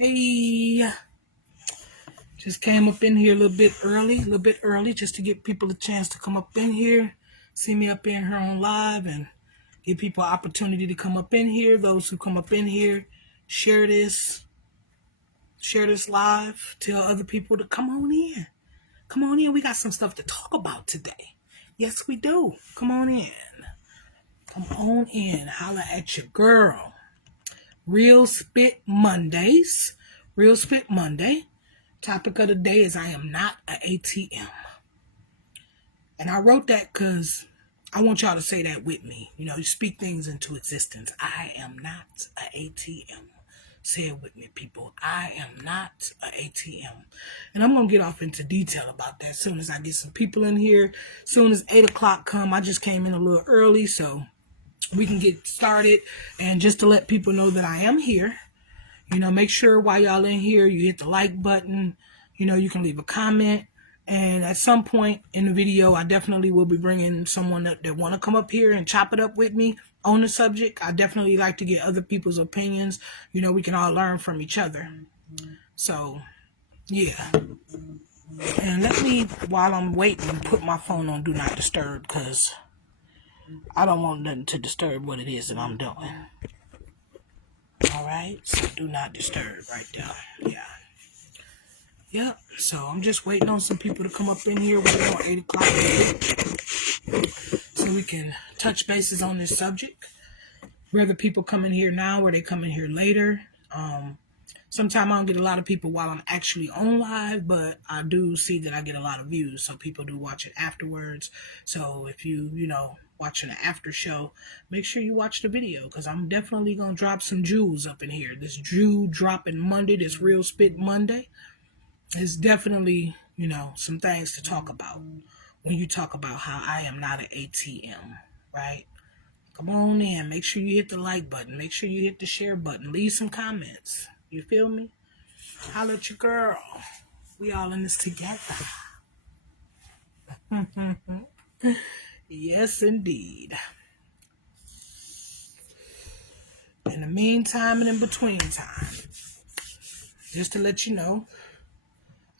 Hey, just came up in here a little bit early, just to give people a chance to come up in here, see me up in here on live, and give people an opportunity to come up in here. Those who come up in here, share this live, tell other people to come on in. Come on in, we got some stuff to talk about today. Yes, we do. Come on in. Come on in, holla at your girl. Real Spit Mondays. Real Spit Monday. Topic of the day is I am not an ATM. And I wrote that because I want y'all to say that with me. You speak things into existence. I am not an ATM. Say it with me, people. I am not an ATM. And I'm going to get off into detail about that as soon as I get some people in here. As soon as 8 o'clock come, I just came in a little early, so we can get started. And just to let people know that I am here. Make sure while y'all in here, you hit the like button. You can leave a comment. And at some point in the video, I definitely will be bringing someone that want to come up here and chop it up with me on the subject. I definitely like to get other people's opinions. We can all learn from each other. So, yeah. And let me, while I'm waiting, put my phone on Do Not Disturb, because I don't want nothing to disturb what it is that I'm doing. Alright, so Do Not Disturb right there. Yeah. Yep, so I'm just waiting on some people to come up in here. We're on 8 o'clock so we can touch bases on this subject. Whether people come in here now or they come in here later. Sometimes I don't get a lot of people while I'm actually on live, but I do see that I get a lot of views, so people do watch it afterwards. So if you watching the after show, make sure you watch the video, because I'm definitely going to drop some jewels up in here. This Jew dropping Monday, this Real Spit Monday, is definitely, some things to talk about when you talk about how I am not an ATM, right? Come on in. Make sure you hit the like button. Make sure you hit the share button. Leave some comments. You feel me? Holla at your girl. We all in this together. Yes, indeed. In the meantime and in between time, just to let you know,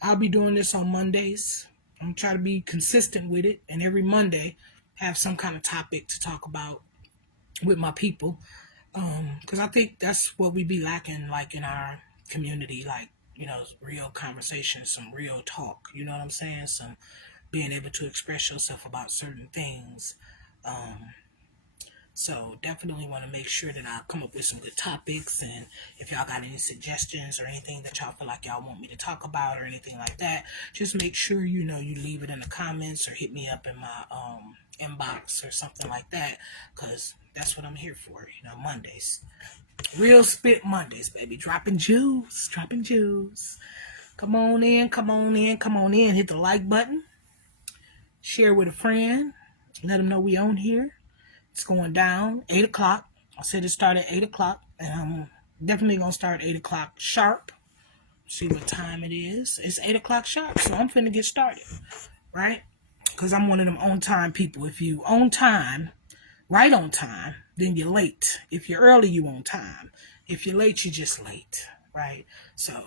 I'll be doing this on Mondays. I'm trying to be consistent with it, and every Monday have some kind of topic to talk about with my people. Because I think that's what we be lacking, like in our community, like, real conversation, some real talk, you know what I'm saying? Some being able to express yourself about certain things. So definitely want to make sure that I come up with some good topics, and if y'all got any suggestions or anything that y'all feel like y'all want me to talk about or anything like that, just make sure you leave it in the comments or hit me up in my inbox or something like that, because that's what I'm here for, Mondays. Real Spit Mondays, baby. Dropping jewels. Come on in. Hit the like button. Share with a friend. Let them know we on here. It's going down 8 o'clock. I said it started at 8 o'clock, and I'm definitely going to start 8 o'clock sharp. See what time it is. It's 8 o'clock sharp, so I'm finna get started, right? Because I'm one of them on-time people. If you on time, right on time, then you're late. If you're early, you on time. If you're late, you're just late, right? So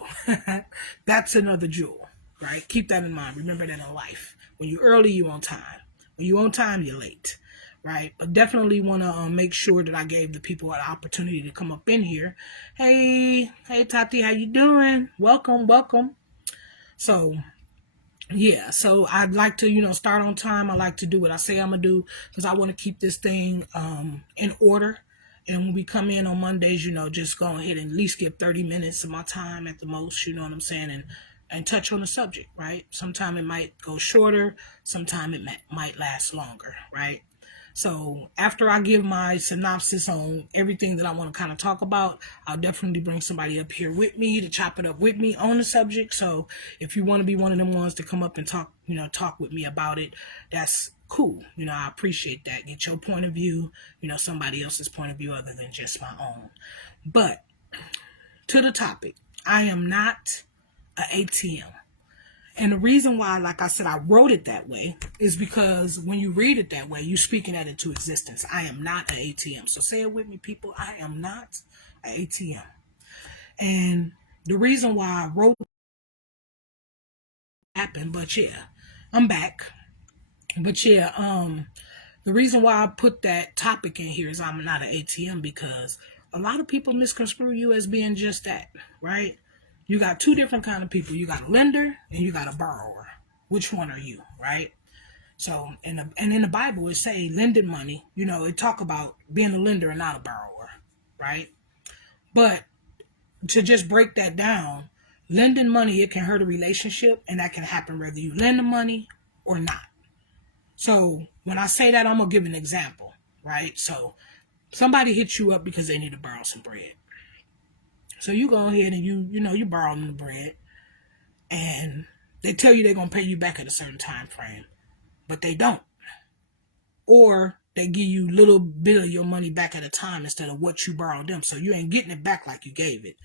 that's another jewel, right? Keep that in mind. Remember that in life. When you're early, you on time. When you on time, you're late, right? But definitely want to make sure that I gave the people an opportunity to come up in here. Hey Tati, how you doing? Welcome. So yeah, so I'd like to, start on time. I like to do what I say I'm going to do, because I want to keep this thing in order. And when we come in on Mondays, just go ahead and at least give 30 minutes of my time at the most, you know what I'm saying, and touch on the subject, right? Sometime it might go shorter, sometime it might last longer, right? So after I give my synopsis on everything that I want to kind of talk about, I'll definitely bring somebody up here with me to chop it up with me on the subject. So if you want to be one of them ones to come up and talk with me about it, that's cool. I appreciate that. Get your point of view, somebody else's point of view other than just my own. But to the topic, I am not an ATM. And the reason why, like I said, I wrote it that way is because when you read it that way, you're speaking that into existence. I am not an ATM. So say it with me, people. I am not an ATM. And the reason why I wrote happened, but yeah, I'm back. But yeah, the reason why I put that topic in here is I'm not an ATM because a lot of people misconstrue you as being just that, right? You got two different kind of people. You got a lender and you got a borrower. Which one are you, right? So, and in the Bible, it say lending money. You know, it talk about being a lender and not a borrower, right? But to just break that down, lending money, it can hurt a relationship, and that can happen whether you lend the money or not. So when I say that, I'm gonna give an example, right? So somebody hits you up because they need to borrow some bread. So you go ahead and you borrow them the bread, and they tell you they're gonna pay you back at a certain time frame, but they don't. Or they give you a little bit of your money back at a time instead of what you borrowed them. So you ain't getting it back like you gave it.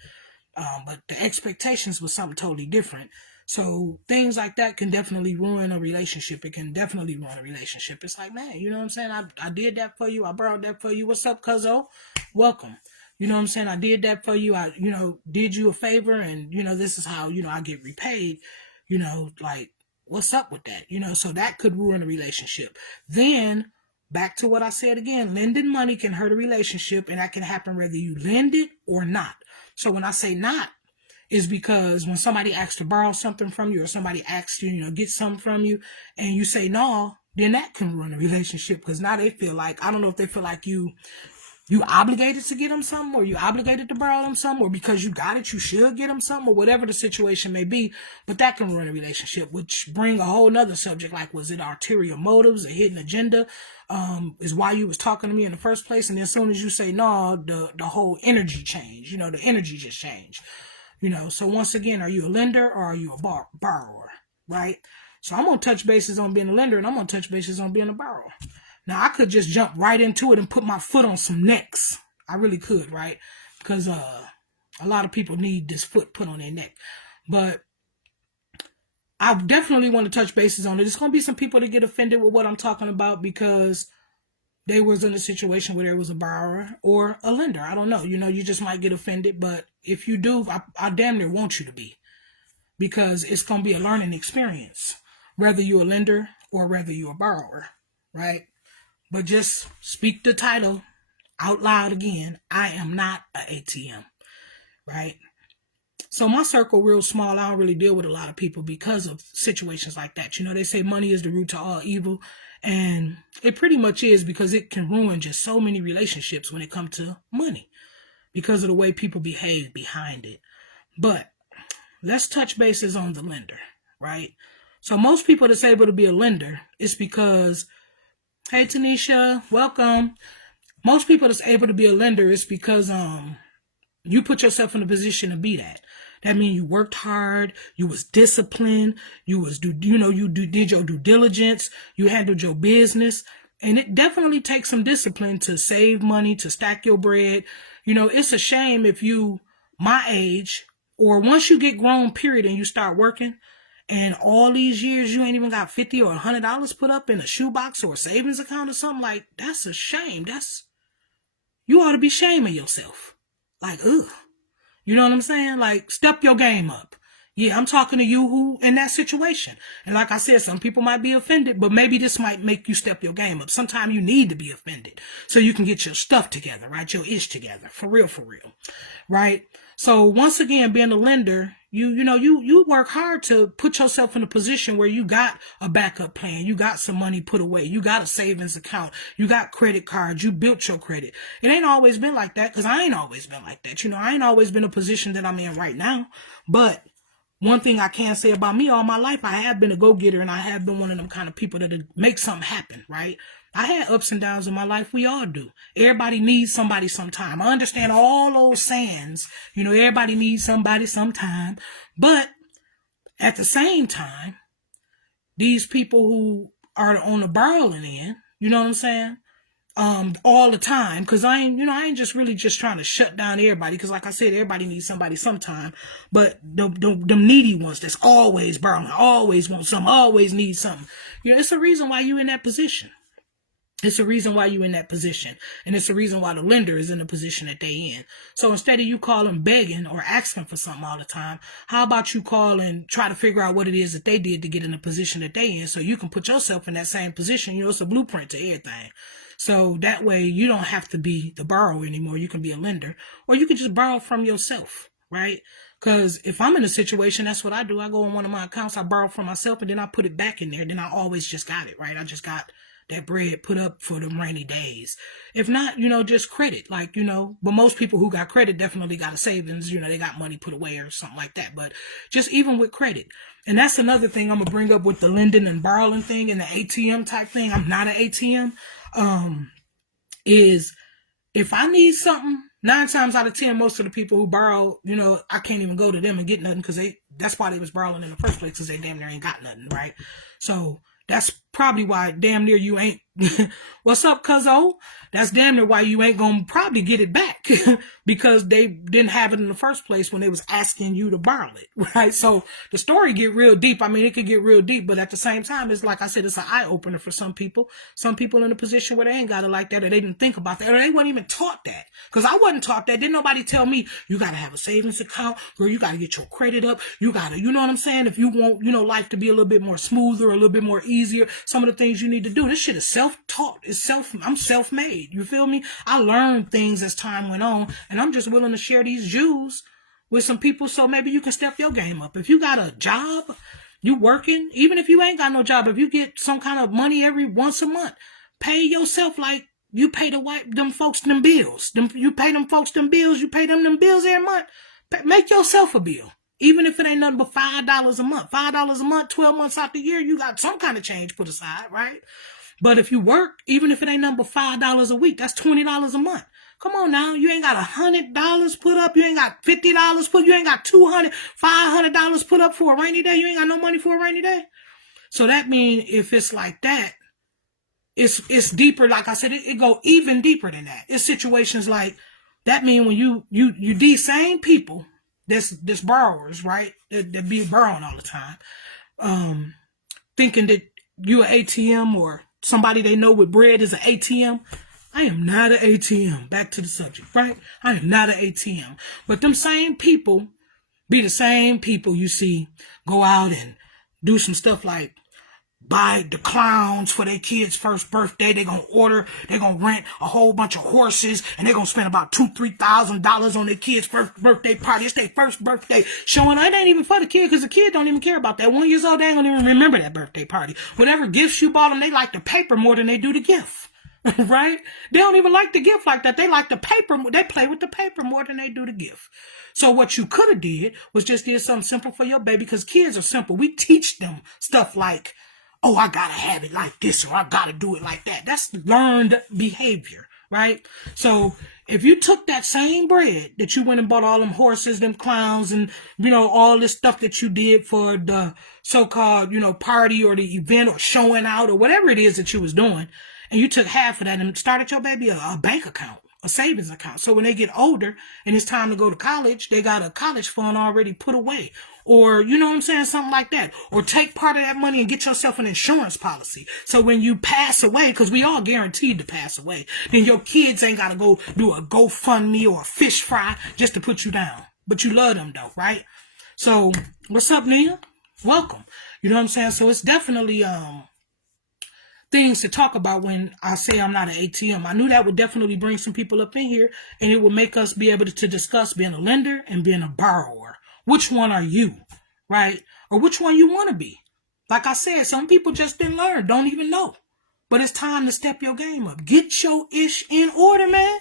But the expectations was something totally different. So things like that can definitely ruin a relationship. It can definitely ruin a relationship. It's like, man, you know what I'm saying? I did that for you. I borrowed that for you. What's up, cuzzo? Welcome. You know what I'm saying? I did that for you. I, did you a favor, and, this is how, I get repaid. Like, what's up with that? So that could ruin a relationship. Then, back to what I said again, lending money can hurt a relationship, and that can happen whether you lend it or not. So when I say not, is because when somebody asks to borrow something from you, or somebody asks you, get something from you, and you say no, then that can ruin a relationship, because now they feel like, I don't know if they feel like you obligated to get them something, or you obligated to borrow them something, or because you got it, you should get them something, or whatever the situation may be. But that can ruin a relationship, which bring a whole nother subject, like, was it ulterior motives, a hidden agenda? Is why you was talking to me in the first place? And then as soon as you say no, the whole energy change, the energy just changed. So once again, are you a lender or are you a borrower, right? So I'm going to touch bases on being a lender, and I'm going to touch bases on being a borrower. Now, I could just jump right into it and put my foot on some necks. I really could, right? Because a lot of people need this foot put on their neck. But I definitely want to touch bases on it. There's going to be some people that get offended with what I'm talking about because they was in a situation where there was a borrower or a lender. I don't know. You just might get offended. But if you do, I damn near want you to be. Because it's going to be a learning experience. Whether you're a lender or whether you're a borrower, right? But just speak the title out loud again. I am not an ATM, right? So my circle real small. I don't really deal with a lot of people because of situations like that. They say money is the root to all evil. And it pretty much is, because it can ruin just so many relationships when it comes to money because of the way people behave behind it. But let's touch bases on the lender, right? So most people that's able to be a lender is because, hey, Tanisha, welcome. Most people that's able to be a lender is because you put yourself in a position to be that. That means you worked hard, you was disciplined, you did your due diligence, you handled your business. And it definitely takes some discipline to save money, to stack your bread. It's a shame if you, my age, or once you get grown, period, and you start working, and all these years you ain't even got $50 or $100 put up in a shoebox or a savings account or something. Like, that's a shame. You ought to be shaming yourself. Like, ugh. You know what I'm saying? Like, step your game up. Yeah, I'm talking to you who in that situation. And like I said, some people might be offended, but maybe this might make you step your game up. Sometimes you need to be offended so you can get your stuff together, right? Your ish together. For real, right? So once again, being a lender, you work hard to put yourself in a position where you got a backup plan. You got some money put away. You got a savings account. You got credit cards. You built your credit. It ain't always been like that, because I ain't always been like that. I ain't always been in a position that I'm in right now. But one thing I can say about me, all my life, I have been a go-getter, and I have been one of them kind of people that make something happen, right? I had ups and downs in my life. We all do. Everybody needs somebody sometime. I understand all those sayings. Everybody needs somebody sometime. But at the same time, these people who are on the borrowing end, you know what I'm saying? All the time, because I ain't just really just trying to shut down everybody, because like I said, everybody needs somebody sometime. But the needy ones that's always borrowing, always want something, always need something. It's a reason why you in that position. It's the reason why you're in that position. And it's the reason why the lender is in the position that they in. So instead of you calling begging or asking for something all the time, how about you call and try to figure out what it is that they did to get in the position that they in, so you can put yourself in that same position. You know, it's a blueprint to everything. So that way you don't have to be the borrower anymore. You can be a lender, or you can just borrow from yourself, right? Because if I'm in a situation, that's what I do. I go on one of my accounts, I borrow from myself, and then I put it back in there. Then I always just got it, right? I just got that bread put up for them rainy days. If not, you know, just credit, like, you know, but most people who got credit definitely got a savings, you know, they got money put away or something like that. But just even with credit. And that's another thing I'm going to bring up with the lending and borrowing thing and the ATM type thing. I'm not an ATM. Is if I need something, 9 times out of 10, most of the people who borrow, you know, I can't even go to them and get nothing, because that's why they was borrowing in the first place, because they damn near ain't got nothing, right? So that's probably why damn near you ain't, what's up, cuzzo? That's damn near why you ain't gonna probably get it back, because they didn't have it in the first place when they was asking you to borrow it, right? So the story get real deep. I mean, it could get real deep, but at the same time, it's like I said, it's an eye-opener for some people. Some people in a position where they ain't got it like that, or they didn't think about that, or they weren't even taught that. Because I wasn't taught that. Didn't nobody tell me, you gotta have a savings account, or you gotta get your credit up, you gotta, you know what I'm saying? If you want, you know, life to be a little bit more smoother, a little bit more easier, some of the things you need to do. This shit is self-taught. I'm self-made. You feel me? I learned things as time went on, and I'm just willing to share these Jews with some people, so maybe you can step your game up. If you got a job, you working, even if you ain't got no job, if you get some kind of money every once a month, pay yourself like you pay them folks them bills. You pay them folks them bills, you pay them bills every month. Make yourself a bill. Even if it ain't nothing but $5 a month. $5 a month, 12 months out the year, you got some kind of change put aside, right? But if you work, even if it ain't nothing but $5 a week, that's $20 a month. Come on now, you ain't got $100 put up, you ain't got $50 put, you ain't got $200, $500 put up for a rainy day, you ain't got no money for a rainy day. So that means if it's like that, it's deeper. Like I said, it go even deeper than that. It's situations like that. Mean when you these same people, this borrowers, right? That be borrowing all the time, thinking that you an ATM or somebody they know with bread is an ATM. I am not an ATM. Back to the subject, right? I am not an ATM. But them same people be the same people you see go out and do some stuff like buy the clowns for their kids' first birthday. They're going to rent a whole bunch of horses, and they're going to spend about $2,000-$3,000 on their kids' first birthday party. It's their first birthday. Showing it ain't even for the kid, because the kid don't even care about that. 1 year old, they ain't going to even remember that birthday party. Whatever gifts you bought them, they like the paper more than they do the gift. Right? They don't even like the gift like that. They like the paper. They play with the paper more than they do the gift. So what you could have did was just did something simple for your baby, because kids are simple. We teach them stuff like, oh, I gotta have it like this, or I gotta do it like that. That's learned behavior, right? So if you took that same bread that you went and bought all them horses, them clowns, and, you know, all this stuff that you did for the so-called, you know, party or the event or showing out or whatever it is that you was doing, and you took half of that and started your baby a bank account, a savings account. So when they get older and it's time to go to college, they got a college fund already put away. Or, you know what I'm saying, something like that. Or take part of that money and get yourself an insurance policy. So when you pass away, because we all guaranteed to pass away, then your kids ain't got to go do a GoFundMe or a fish fry just to put you down. But you love them though, right? So what's up, Nia? Welcome. You know what I'm saying? So it's definitely things to talk about when I say I'm not an ATM. I knew that would definitely bring some people up in here, and it would make us be able to discuss being a lender and being a borrower. Which one are you, right? Or which one you want to be? Like I said, some people just didn't learn, don't even know. But it's time to step your game up. Get your ish in order, man.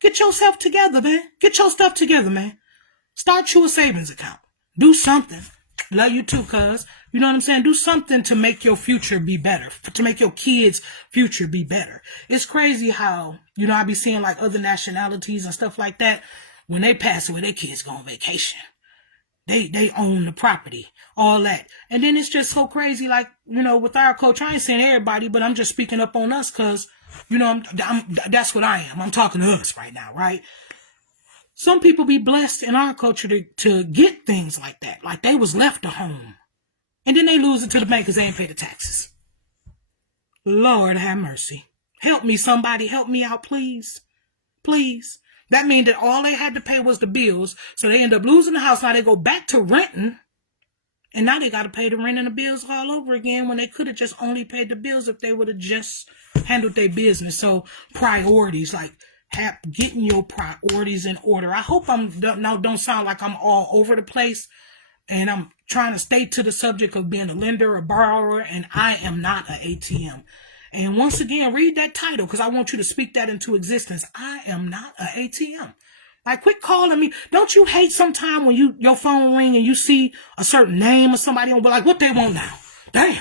Get yourself together, man. Get your stuff together, man. Start you a savings account. Do something. Love you too, cuz. You know what I'm saying? Do something to make your future be better. To make your kids' future be better. It's crazy how, you know, I be seeing like other nationalities and stuff like that. When they pass away, their kids go on vacation. They own the property. All that. And then it's just so crazy, like, you know, with our culture. I ain't saying everybody, but I'm just speaking up on us because, you know, that's what I am. I'm talking to us right now, right? Some people be blessed in our culture to get things like that. Like they was left a home. And then they lose it to the bank because they ain't pay the taxes. Lord have mercy. Help me, somebody. Help me out, please. Please. That means that all they had to pay was the bills. So they end up losing the house. Now they go back to renting. And now they got to pay the rent and the bills all over again when they could have just only paid the bills if they would have just handled their business. So priorities, like getting your priorities in order. I hope don't sound like I'm all over the place. And I'm trying to stay to the subject of being a lender, a borrower, and I am not an ATM. And once again, read that title because I want you to speak that into existence. I am not an ATM. Like, quit calling me. Don't you hate sometime when your phone ring and you see a certain name or somebody and be like, what they want now? Damn.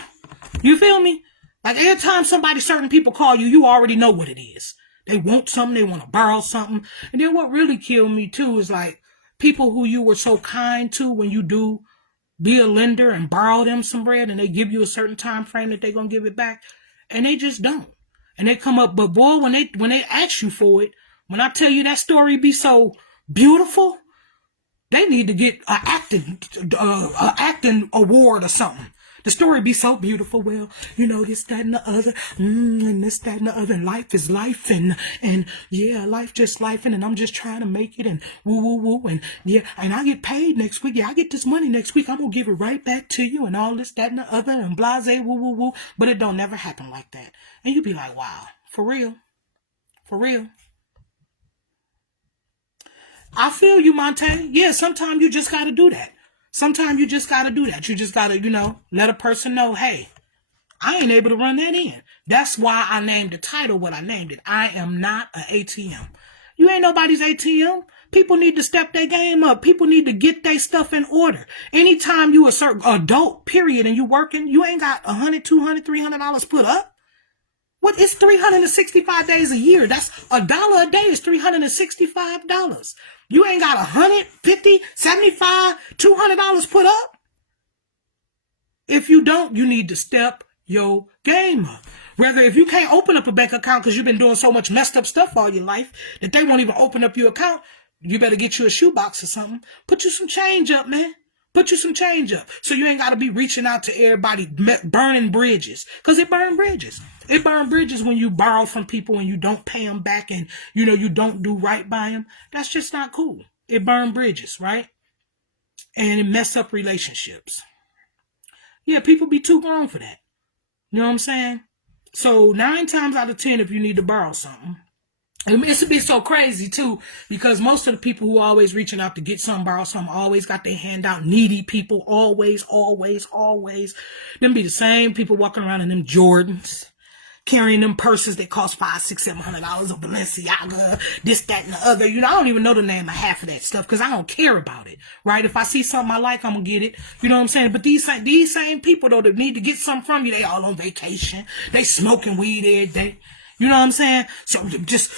You feel me? Like, every time certain people call you, you already know what it is. They want something. They want to borrow something. And then what really killed me, too, is like people who you were so kind to when you do be a lender and borrow them some bread and they give you a certain time frame that they're going to give it back. And they just don't. And they come up, but boy, when they ask you for it, when I tell you that story be so beautiful, they need to get an acting award or something. The story be so beautiful. Well, this, that, and the other, and this, that, and the other. And life is life, and yeah, life just life, and I'm just trying to make it, and woo, woo, woo, and yeah, and I get paid next week. Yeah, I get this money next week. I'm gonna give it right back to you, and all this, that, and the other, and blase, woo, woo, woo. But it don't never happen like that. And you be like, wow, for real, for real. I feel you, Monte. Yeah, sometimes you just gotta do that. Sometimes you just got to do that. You just got to, let a person know, hey, I ain't able to run that in. That's why I named the title what I named it. I am not an ATM. You ain't nobody's ATM. People need to step their game up. People need to get their stuff in order. Anytime you a certain adult, period, and you working, you ain't got $100, $200, $300 put up. What is 365 days a year? That's $1 a day is $365. You ain't got $150, $75, $200 put up. If you don't, you need to step your game up. Whether if you can't open up a bank account because you've been doing so much messed up stuff all your life that they won't even open up your account, you better get you a shoebox or something. Put you some change up, man. Put you some change up. So you ain't got to be reaching out to everybody, burning bridges. Because it burn bridges. It burn bridges when you borrow from people and you don't pay them back and, you don't do right by them. That's just not cool. It burn bridges, right? And it mess up relationships. Yeah, people be too grown for that. You know what I'm saying? So 9 times out of 10, if you need to borrow something, and it's be so crazy too, because most of the people who are always reaching out to get something, borrow something, always got their hand out. Needy people, always. Them be the same people walking around in them Jordans, carrying them purses that cost $500, $600, $700 of Balenciaga, this, that, and the other. I don't even know the name of half of that stuff because I don't care about it, right? If I see something I like, I'm gonna get it. You know what I'm saying? But these same people though that need to get something from you, they all on vacation. They smoking weed every day. You know what I'm saying? So just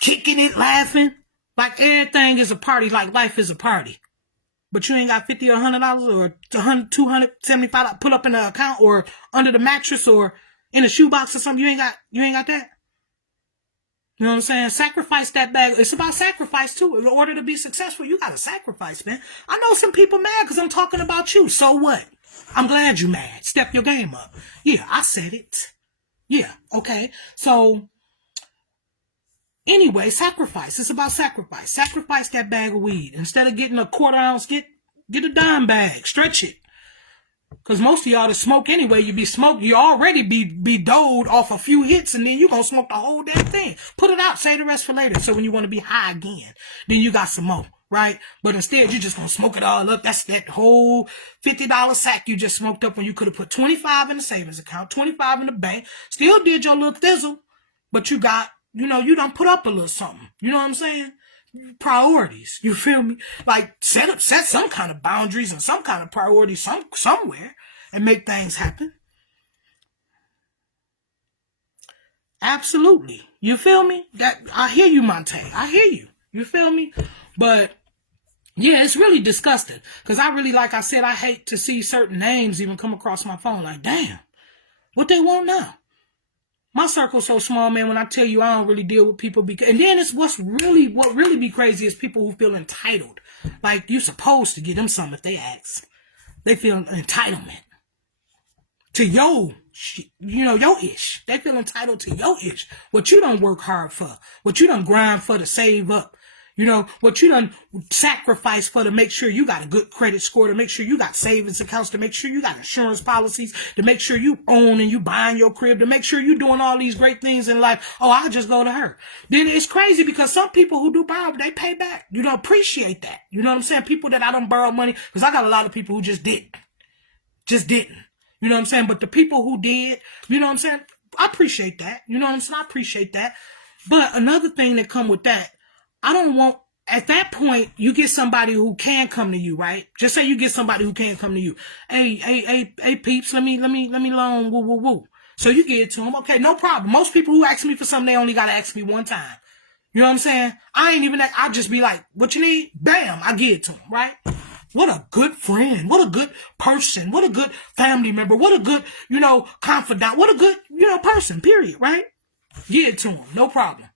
kicking it, laughing. Like everything is a party, like life is a party. But you ain't got $50 or $100 or $100, $275 put up in the account or under the mattress or in a shoebox or something. You ain't got that. You know what I'm saying? Sacrifice that bag. It's about sacrifice too. In order to be successful, you gotta sacrifice, man. I know some people mad because I'm talking about you. So what? I'm glad you mad. Step your game up. Yeah, I said it. Yeah, okay. So, anyway, sacrifice. It's about sacrifice. Sacrifice that bag of weed. Instead of getting a quarter ounce, get a dime bag. Stretch it. Because most of y'all that smoke anyway, you already be doled off a few hits and then you gonna smoke the whole damn thing. Put it out, save the rest for later. So when you want to be high again, then you got some more, right? But instead, you just gonna smoke it all up. That's that whole $50 sack you just smoked up when you could have put 25 in the savings account, 25 in the bank, still did your little thizzle, but you got, you done put up a little something. You know what I'm saying? Priorities, you feel me? Like set some kind of boundaries and some kind of priorities somewhere and make things happen. Absolutely. You feel me? That I hear you, Monte. I hear you. You feel me? But yeah, it's really disgusting. Because like I said, I hate to see certain names even come across my phone. Like, damn, what they want now? My circle's so small, man, when I tell you I don't really deal with people. And then it's what really be crazy is people who feel entitled. Like, you supposed to give them something if they ask. They feel entitlement. to your, your ish. They feel entitled to your ish. What you done work hard for. What you done grind for to save up. What you done sacrifice for to make sure you got a good credit score, to make sure you got savings accounts, to make sure you got insurance policies, to make sure you own and you buying your crib, to make sure you doing all these great things in life. Oh, I'll just go to her. Then it's crazy because some people who do borrow, they pay back. Appreciate that. You know what I'm saying? People that I don't borrow money, because I got a lot of people who just didn't. You know what I'm saying? But the people who did, you know what I'm saying? I appreciate that. You know what I'm saying? I appreciate that. But another thing that come with that, I don't want, at that point, you get somebody who can come to you, right? Just say you get somebody who can come to you. Hey, peeps, let me loan, woo, woo, woo. So you get it to them. Okay, no problem. Most people who ask me for something, they only got to ask me one time. You know what I'm saying? I just be like, what you need? Bam, I give it to them, right? What a good friend. What a good person. What a good family member. What a good, confidant. What a good, person, period, right? Give it to them. No problem.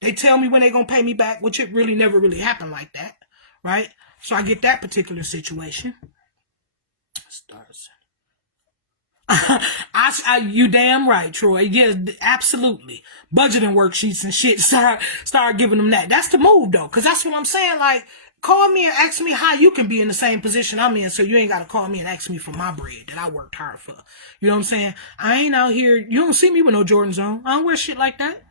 They tell me when they're going to pay me back, which it really never really happened like that, right? So I get that particular situation. Stars. You damn right, Troy. Yes, absolutely. Budgeting worksheets and shit. Start giving them that. That's the move, though, because that's what I'm saying. Like, call me and ask me how you can be in the same position I'm in, so you ain't got to call me and ask me for my bread that I worked hard for. You know what I'm saying? I ain't out here. You don't see me with no Jordans on. I don't wear shit like that.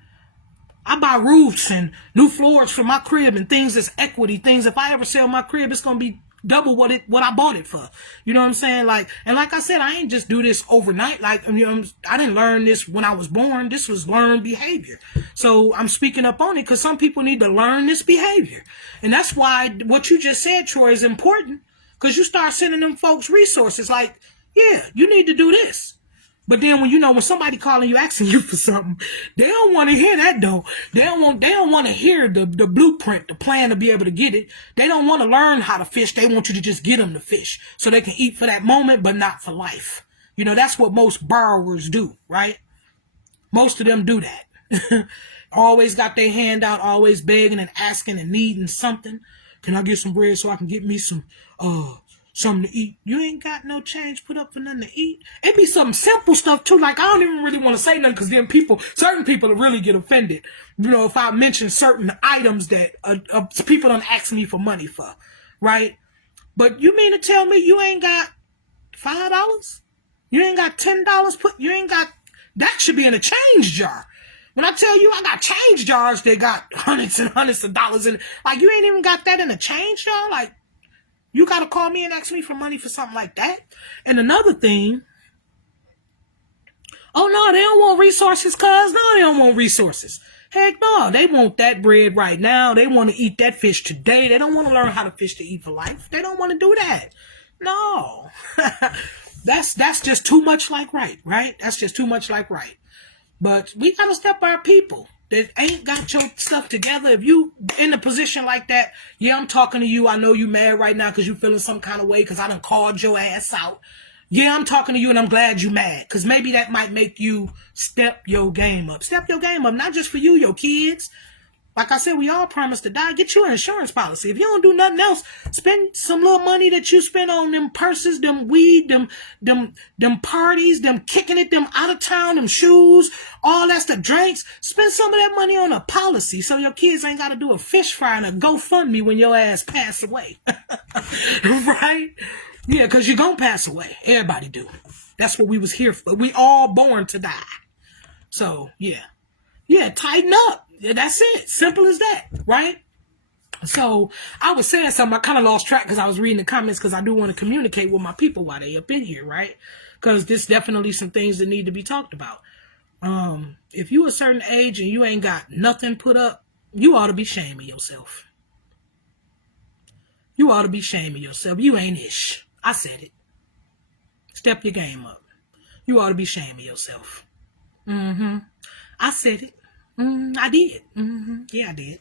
I buy roofs and new floors for my crib and things that's equity. Things, if I ever sell my crib, it's going to be double what I bought it for. You know what I'm saying? Like I said, I ain't just do this overnight. Like, I didn't learn this when I was born. This was learned behavior. So I'm speaking up on it because some people need to learn this behavior. And that's why what you just said, Troy, is important, because you start sending them folks resources like, yeah, you need to do this. But then when somebody calling you asking you for something, they don't want to hear that though. They don't want to hear the blueprint, the plan to be able to get it. They don't want to learn how to fish. They want you to just get them to fish so they can eat for that moment, but not for life. That's what most borrowers do, right? Most of them do that. Always got their hand out, always begging and asking and needing something. Can I get some bread so I can get me some something to eat? You ain't got no change put up for nothing to eat. It be some simple stuff too. Like, I don't even really want to say nothing because then certain people will really get offended. If I mention certain items that people don't ask me for money for, right? But you mean to tell me you ain't got $5? You ain't got $10 you ain't got, that should be in a change jar. When I tell you I got change jars, they got hundreds and hundreds of dollars in it. Like, you ain't even got that in a change jar? Like, you got to call me and ask me for money for something like that? And another thing, oh, no, they don't want resources, cuz. No, they don't want resources. Heck no, they want that bread right now. They want to eat that fish today. They don't want to learn how to fish to eat for life. They don't want to do that. No. That's just too much like right? That's just too much like right. But we got to step our people that ain't got your stuff together. If you in a position like that, yeah, I'm talking to you. I know you mad right now because you feeling some kind of way because I done called your ass out. Yeah, I'm talking to you and I'm glad you mad because maybe that might make you step your game up. Step your game up, not just for you, your kids. Like I said, we all promised to die. Get you an insurance policy. If you don't do nothing else, spend some little money that you spend on them purses, them weed, them parties, them kicking it, them out of town, them shoes, all that stuff, drinks. Spend some of that money on a policy so your kids ain't got to do a fish fry and a GoFundMe when your ass pass away. Right? Yeah, because you're going to pass away. Everybody do. That's what we was here for. We all born to die. So, yeah. Yeah, tighten up. Yeah, that's it. Simple as that, right? So I was saying something. I kind of lost track because I was reading the comments because I do want to communicate with my people while they up in here, right? Because there's definitely some things that need to be talked about. If you a certain age and you ain't got nothing put up, you ought to be shaming yourself. You ought to be shaming yourself. You ain't ish. I said it. Step your game up. You ought to be shaming yourself. I said it. I did. Yeah, I did.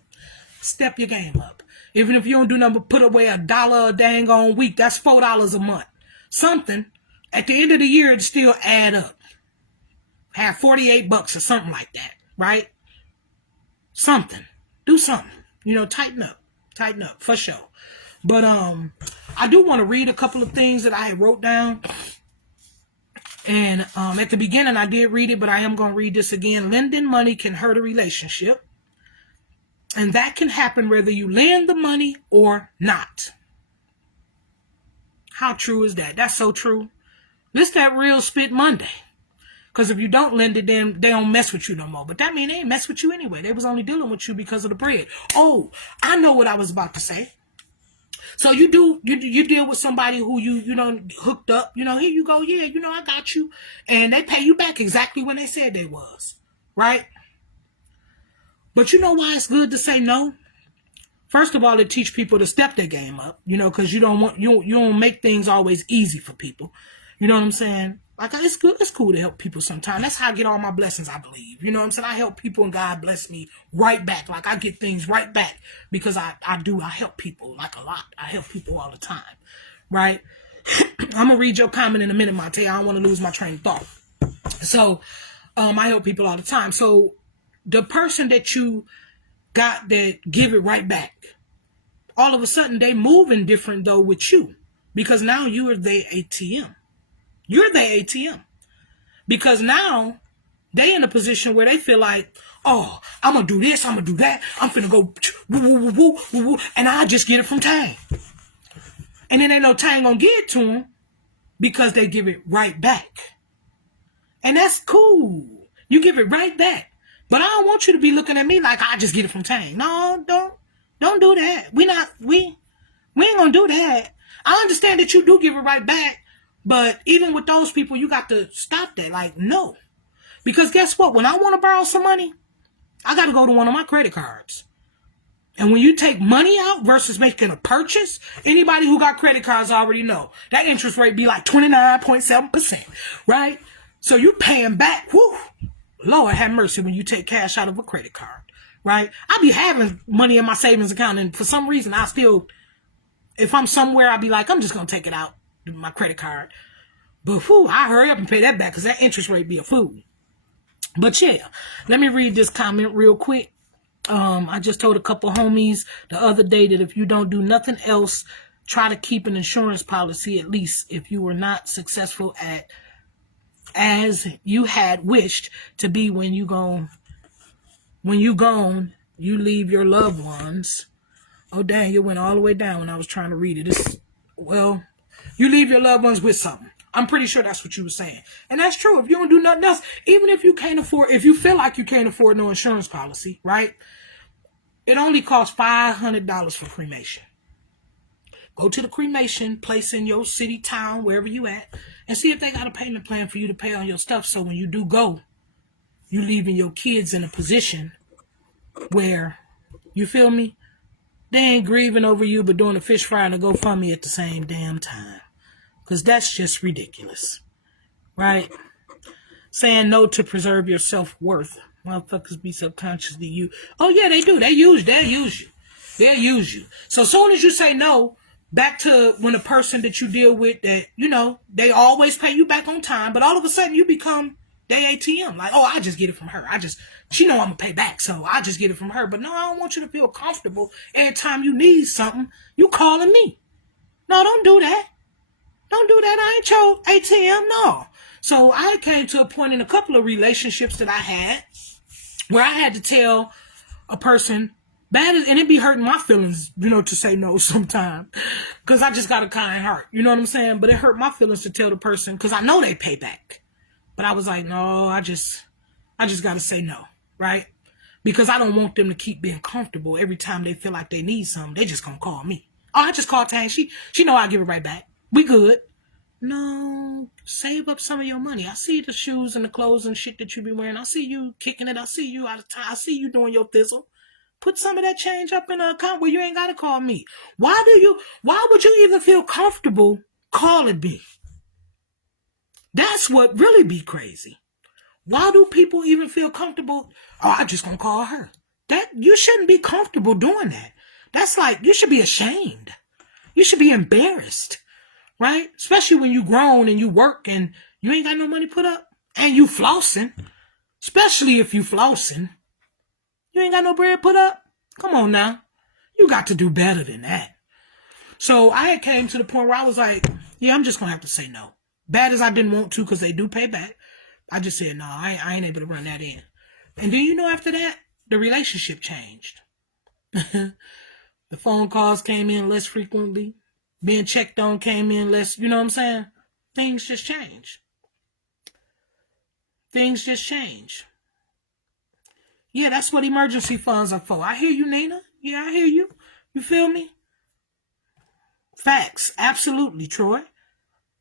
Step your game up. Even if you don't do nothing but put away $1 a dang on week, that's $4 a month. Something. At the end of the year, it still add up. Have $48 or something like that, right? Something. Do something. Tighten up. Tighten up, for sure. But I do want to read a couple of things that I wrote down. And at the beginning, I did read it, but I am going to read this again. Lending money can hurt a relationship. And that can happen whether you lend the money or not. How true is that? That's so true. This that real spit Monday. Because if you don't lend it, then they don't mess with you no more. But that means they ain't mess with you anyway. They was only dealing with you because of the bread. Oh, I know what I was about to say. So you deal with somebody who you know hooked up. You know, here you go. Yeah, you know, I got you. And they pay you back exactly when they said they was. Right? But you know why it's good to say no? First of all, it teach people to step their game up, you know, because you don't make things always easy for people. You know what I'm saying? Like, it's good. It's cool to help people sometimes. That's how I get all my blessings, I believe. You know what I'm saying? I help people and God bless me right back. Like, I get things right back because I help people like a lot. I help people all the time, right? I'm going to read your comment in a minute, Monte. I don't want to lose my train of thought. So, I help people all the time. So, the person that you got that give it right back, all of a sudden they moving different though with you because now you are their ATM. You're their ATM because now they in a position where they feel like, oh, I'm gonna do this, I'm gonna do that, I'm finna go woo, woo, woo, woo, woo, and I just get it from Tang, and then ain't no Tang gonna give it to them because they give it right back, and that's cool. You give it right back. But I don't want you to be looking at me like I just get it from Tang. No, don't do that. We ain't gonna do that. I understand that you do give it right back, but even with those people, you got to stop that. Like, no. Because guess what? When I want to borrow some money, I got to go to one of my credit cards. And when you take money out versus making a purchase, anybody who got credit cards already know that interest rate be like 29.7%, right? So you paying back, whew. Lord have mercy when you take cash out of a credit card, right? I be having money in my savings account, and for some reason, I still, if I'm somewhere, I'll be like, I'm just going to take it out, my credit card. But whew, I hurry up and pay that back because that interest rate be a fool. But yeah, let me read this comment real quick. I just told a couple homies the other day that if you don't do nothing else, try to keep an insurance policy at least if you were not successful at as you had wished to be when you gone, you leave your loved ones. Oh, dang, it went all the way down when I was trying to read it. Well, you leave your loved ones with something. I'm pretty sure that's what you were saying. And that's true. If you don't do nothing else, even if you can't afford, if you feel like you can't afford no insurance policy, right? It only costs $500 for cremation. Go to the cremation place in your city, town, wherever you at, and see if they got a payment plan for you to pay on your stuff. So when you do go, you leaving your kids in a position where, you feel me? They ain't grieving over you, but doing a fish fry and a GoFundMe at the same damn time. Because that's just ridiculous. Right? Saying no to preserve your self-worth. Motherfuckers be subconsciously you. Oh yeah, they do. They'll use you. They'll use you. So as soon as you say no, back to when a person that you deal with that, you know, they always pay you back on time, but all of a sudden you become their ATM. Like, oh, I just get it from her. She know I'm going to pay back, so I just get it from her. But no, I don't want you to feel comfortable every time you need something, you calling me. No, don't do that. Don't do that. I ain't your ATM, no. So I came to a point in a couple of relationships that I had where I had to tell a person, and it be hurting my feelings, you know, to say no sometimes. Because I just got a kind heart. You know what I'm saying? But it hurt my feelings to tell the person, because I know they pay back. But I was like, no, I just got to say no, right? Because I don't want them to keep being comfortable every time they feel like they need something. They just going to call me. Oh, I just called Tang. She know I'll give it right back. We good. No, save up some of your money. I see the shoes and the clothes and shit that you be wearing. I see you kicking it. I see you out of time. I see you doing your thistle. Put some of that change up in an account where you ain't got to call me. Why would you even feel comfortable calling me? That's what really be crazy. Why do people even feel comfortable? Oh, I'm just going to call her. That you shouldn't be comfortable doing that. That's like, you should be ashamed. You should be embarrassed. Right? Especially when you grown and you work and you ain't got no money put up. And you flossing. Especially if you flossing. You ain't got no bread put up. Come on now. You got to do better than that. So I came to the point where I was like, yeah, I'm just going to have to say no. Bad as I didn't want to, because they do pay back. I just said, no, I ain't able to run that in. And do you know after that, the relationship changed. The phone calls came in less frequently. Being checked on came in less, you know what I'm saying? Things just change. Things just change. Yeah, that's what emergency funds are for. I hear you, Nina. Yeah, I hear you. You feel me? Facts. Absolutely, Troy.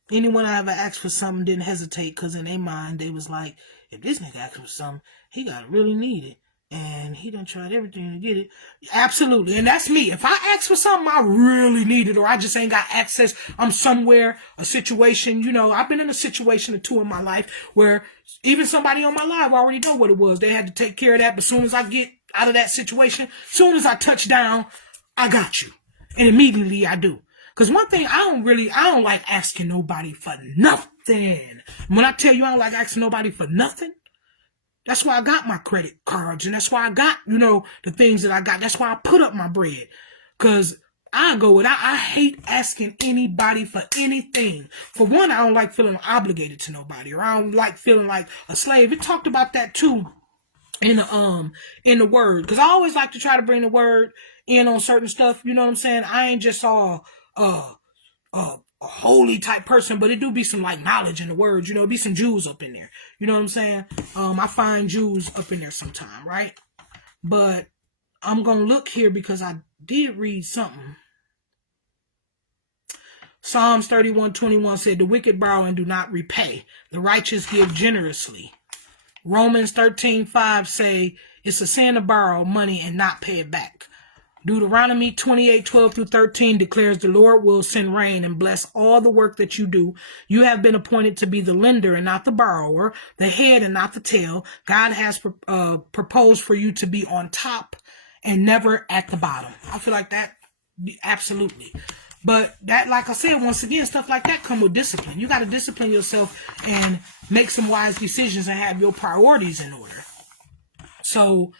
Anyone I ever asked for something didn't hesitate, because in their mind, they was like, if this nigga asked for something, he got to really need it. And he done tried everything to get it. Absolutely. And that's me. If I ask for something I really need it, or I just ain't got access, I'm somewhere, a situation, you know, I've been in a situation or two in my life where even somebody on my live already know what it was. They had to take care of that. But as soon as I get out of that situation, as soon as I touch down, I got you. And immediately I do. Because one thing, I don't like asking nobody for nothing. When I tell you I don't like asking nobody for nothing, that's why I got my credit cards, and that's why I got, you know, the things that I got. That's why I put up my bread. Because I hate asking anybody for anything. For one, I don't like feeling obligated to nobody, or I don't like feeling like a slave. It talked about that too in the word. Because I always like to try to bring the word in on certain stuff. You know what I'm saying? I ain't just all a holy type person, but it do be some like knowledge in the words, you know, be some Jews up in there. You know what I'm saying? I find Jews up in there sometime, right? But I'm gonna look here because I did read something. Psalms 31:21 said, the wicked borrow and do not repay. The righteous give generously. Romans 13:5 say, it's a sin to borrow money and not pay it back. Deuteronomy 28:12-13 declares the Lord will send rain and bless all the work that you do. You have been appointed to be the lender and not the borrower, the head and not the tail. God has proposed for you to be on top and never at the bottom. I feel like that, absolutely. But that, like I said, once again, stuff like that come with discipline. You got to discipline yourself and make some wise decisions and have your priorities in order. So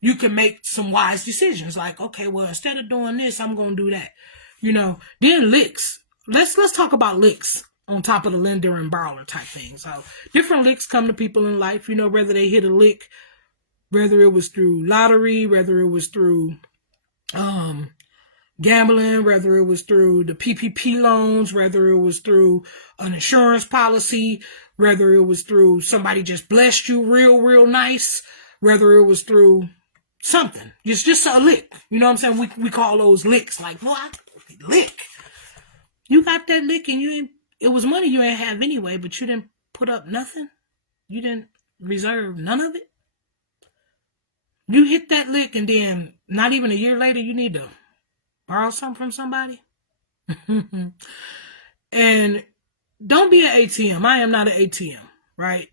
you can make some wise decisions like, okay, well, instead of doing this, I'm going to do that. You know, then licks. Let's talk about licks on top of the lender and borrower type thing. So different licks come to people in life, you know, whether they hit a lick, whether it was through lottery, whether it was through gambling, whether it was through the PPP loans, whether it was through an insurance policy, whether it was through somebody just blessed you real nice, whether it was through something. It's just a lick. You know what I'm saying? We call those licks. Like, what? Lick. You got that lick and it was money you ain't have anyway, but you didn't put up nothing. You didn't reserve none of it. You hit that lick and then not even a year later, you need to borrow something from somebody. And don't be an ATM. I am not an ATM, right?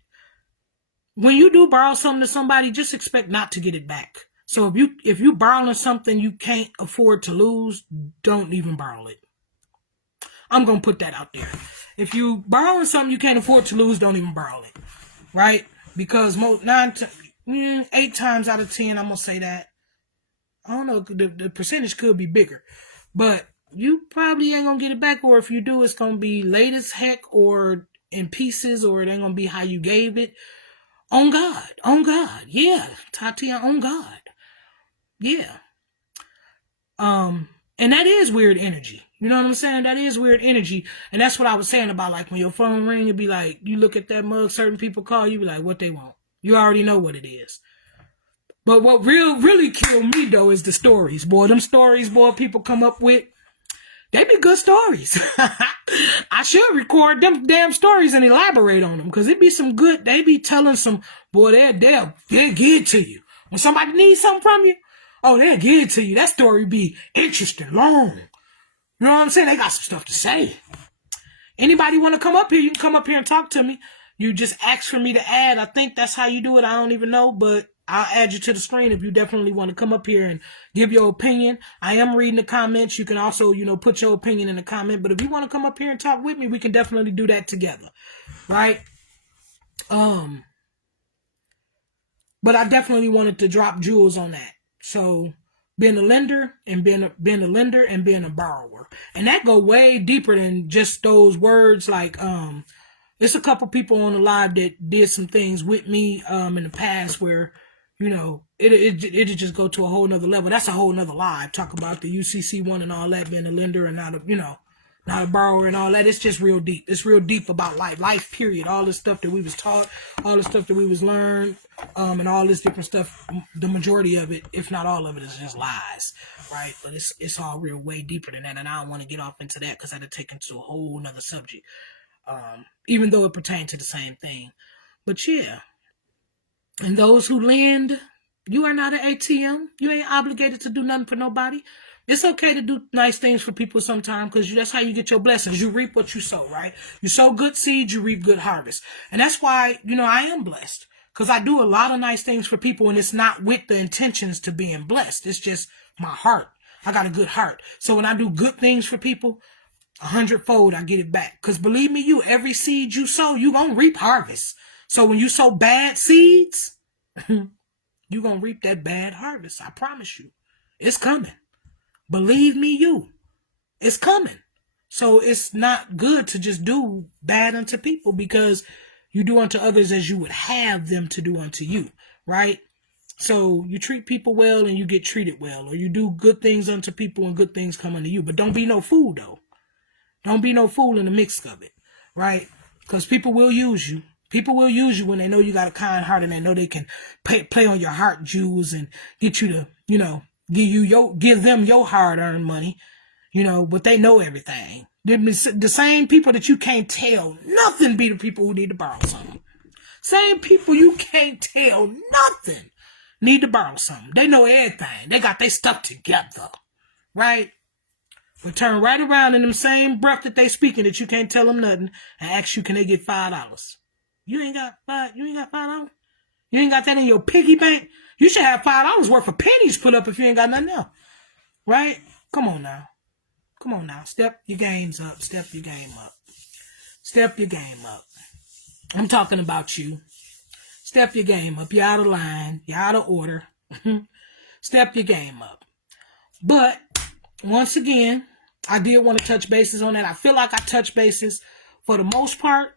When you do borrow something to somebody, just expect not to get it back. So if you borrowing something you can't afford to lose, don't even borrow it. I'm going to put that out there. If you borrowing something you can't afford to lose, don't even borrow it. Right? Because 8 times out of 10, I'm going to say that. I don't know, the percentage could be bigger. But you probably ain't going to get it back, or if you do, it's going to be late as heck or in pieces, or it ain't going to be how you gave it. On God. Yeah. Tatiana, on God. Yeah. And that is weird energy. You know what I'm saying? That is weird energy. And that's what I was saying about, like, when your phone ring, it'd be like, you look at that mug, certain people call, you be like, what they want. You already know what it is. But what really killed me, though, is the stories. Boy, them stories, boy, people come up with, they be good stories. I should record them damn stories and elaborate on them, because it be some good, they be telling some, boy, they'll give it to you. When somebody needs something from you, oh, they'll give it to you. That story be interesting, long. You know what I'm saying? They got some stuff to say. Anybody want to come up here, you can come up here and talk to me. You just ask for me to add. I think that's how you do it. I don't even know, but I'll add you to the screen if you definitely want to come up here and give your opinion. I am reading the comments. You can also, put your opinion in the comment. But if you want to come up here and talk with me, we can definitely do that together. Right? But I definitely wanted to drop jewels on that. So being a lender and being a borrower. And that go way deeper than just those words like It's a couple people on the live that did some things with me in the past where, you know, it'd just go to a whole nother level. That's a whole nother live. Talk about the UCC one and all that, being a lender and not a, you know, not a borrower and all that. It's just real deep. It's real deep about life period. All the stuff that we was taught, all the stuff that we was learned, and all this different stuff. The majority of it, if not all of it, is just lies, right? But it's all real way deeper than that, and I don't want to get off into that because that'd take into a whole nother subject. Even though it pertains to the same thing. But yeah, and those who lend, you are not an ATM. You ain't obligated to do nothing for nobody. It's okay to do nice things for people sometimes because that's how you get your blessings. You reap what you sow, right? You sow good seeds, you reap good harvest. And that's why, you know, I am blessed because I do a lot of nice things for people and it's not with the intentions to being blessed. It's just my heart. I got a good heart. So when I do good things for people, 100-fold I get it back. Because believe me, every seed you sow, you gonna reap harvest. So when you sow bad seeds, you gonna reap that bad harvest. I promise you. It's coming. Believe me, it's coming. So it's not good to just do bad unto people because you do unto others as you would have them to do unto you, right? So you treat people well and you get treated well, or you do good things unto people and good things come unto you. But don't be no fool though. Don't be no fool in the mix of it, right? Because people will use you. People will use you when they know you got a kind heart and they know they can play on your heart jewels and get you to, you know, give them your hard-earned money, you know, but they know everything. The same people that you can't tell nothing be the people who need to borrow something. Same people you can't tell nothing need to borrow something. They know everything. They got their stuff together, right? But turn right around in them same breath that they speaking that you can't tell them nothing and ask you, can they get $5? You ain't got $5. You ain't got that in your piggy bank. You should have $5 worth of pennies put up if you ain't got nothing else. Right? Come on now. Step your games up. Step your game up. Step your game up. I'm talking about you. Step your game up. You're out of line. You're out of order. Step your game up. But once again, I did want to touch bases on that. I feel like I touched bases for the most part.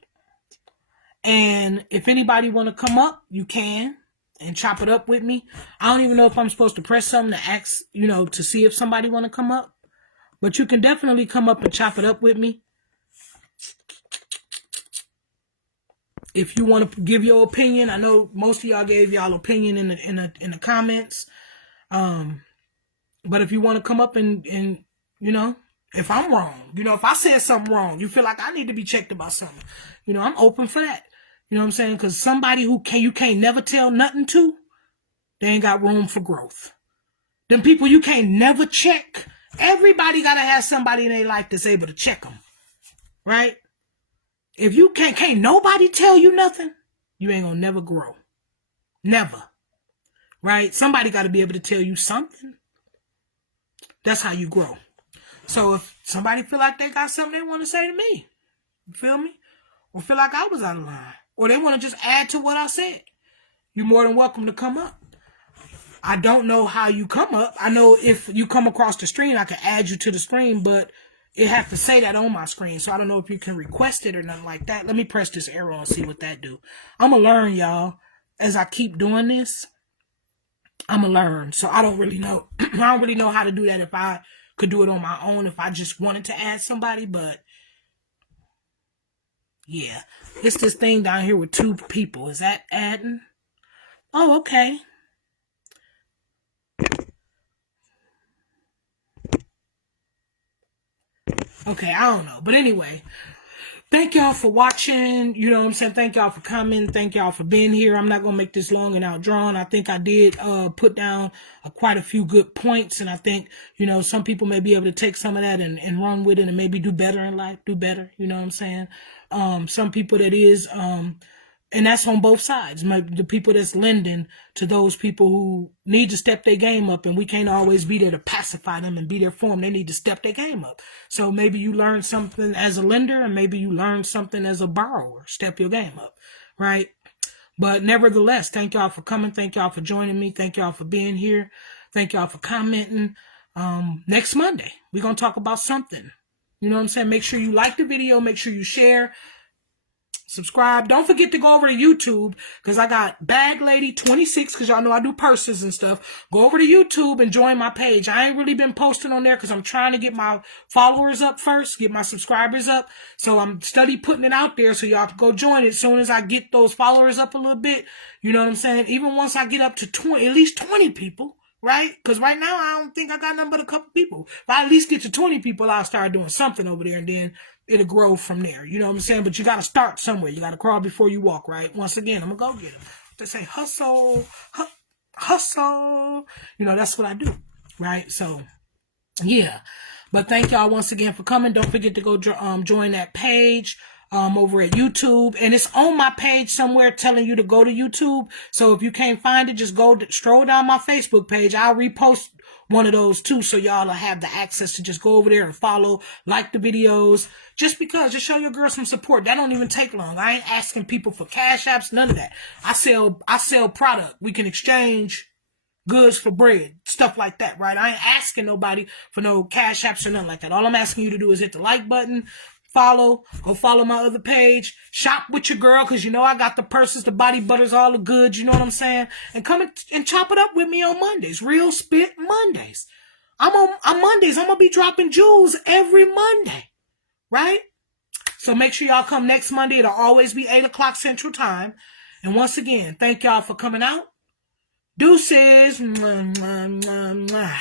And if anybody want to come up, you can and chop it up with me. I don't even know if I'm supposed to press something to ask, you know, to see if somebody want to come up. But you can definitely come up and chop it up with me. If you want to give your opinion, I know most of y'all gave y'all opinion in the comments. But if you want to come up and you know, if I'm wrong, you know, if I said something wrong, you feel like I need to be checked about something, you know, I'm open for that. You know what I'm saying? Because somebody who you can't never tell nothing to, they ain't got room for growth. Them people you can't never check. Everybody got to have somebody in their life that's able to check them. Right? If you can't nobody tell you nothing, you ain't going to never grow. Never. Right? Somebody got to be able to tell you something. That's how you grow. So if somebody feel like they got something they want to say to me, you feel me? Or feel like I was out of line, or they want to just add to what I said, you're more than welcome to come up. I don't know how you come up. I know if you come across the screen, I can add you to the screen, but it have to say that on my screen. So I don't know if you can request it or nothing like that. Let me press this arrow and see what that do. I'm going to learn, y'all, as I keep doing this. I'm going to learn. So I don't really know. I don't really know how to do that if I could do it on my own, if I just wanted to add somebody, but yeah, it's this thing down here with 2 people. Is that adding? Oh, okay. Okay, I don't know. But anyway, thank y'all for watching. You know what I'm saying? Thank y'all for coming. Thank y'all for being here. I'm not going to make this long and outdrawn. I think I did put down quite a few good points. And I think, you know, some people may be able to take some of that and run with it and maybe do better in life. Do better. You know what I'm saying? Some people that is, and that's on both sides. The people that's lending to those people who need to step their game up, and we can't always be there to pacify them and be there for them. They need to step their game up. So maybe you learn something as a lender, and maybe you learn something as a borrower. Step your game up, right? But nevertheless, thank y'all for coming. Thank y'all for joining me. Thank y'all for being here. Thank y'all for commenting. Next Monday, we're going to talk about something. You know what I'm saying? Make sure you like the video. Make sure you share. subscribe. Don't forget to go over to YouTube, because I got Bag Lady 26, because y'all know I do purses and stuff. Go over to YouTube and join my page. I ain't really been posting on there because I'm trying to get my followers up first, get my subscribers up. So I'm steady putting it out there, so y'all can go join it as soon as I get those followers up a little bit. You know what I'm saying? Even once I get up to 20, at least 20 people. Right? Because right now, I don't think I got nothing but a couple people. If I at least get to 20 people, I'll start doing something over there, and then it'll grow from there. You know what I'm saying? But you got to start somewhere. You got to crawl before you walk, right? Once again, I'm going to go get them. They say, hustle, hustle. You know, that's what I do, right? So, yeah. But thank y'all once again for coming. Don't forget to go join that page over at YouTube, and it's on my page somewhere telling you to go to YouTube. So if you can't find it, just stroll down my Facebook page. I'll repost one of those too, so y'all will have the access to just go over there and follow, like the videos, just show your girl some support. That don't even take long. I ain't asking people for cash apps, none of that. I sell product. We can exchange goods for bread, stuff like that, right? I ain't asking nobody for no cash apps or nothing like that. All I'm asking you to do is hit the like button, go follow my other page, shop with your girl, because you know I got the purses, the body butters, all the goods, you know what I'm saying? And come and chop it up with me on Mondays, Real Spit Mondays. On Mondays, I'm going to be dropping jewels every Monday, right? So make sure y'all come next Monday. It'll always be 8 o'clock Central Time. And once again, thank y'all for coming out. Deuces. Mwah, mwah, mwah, mwah.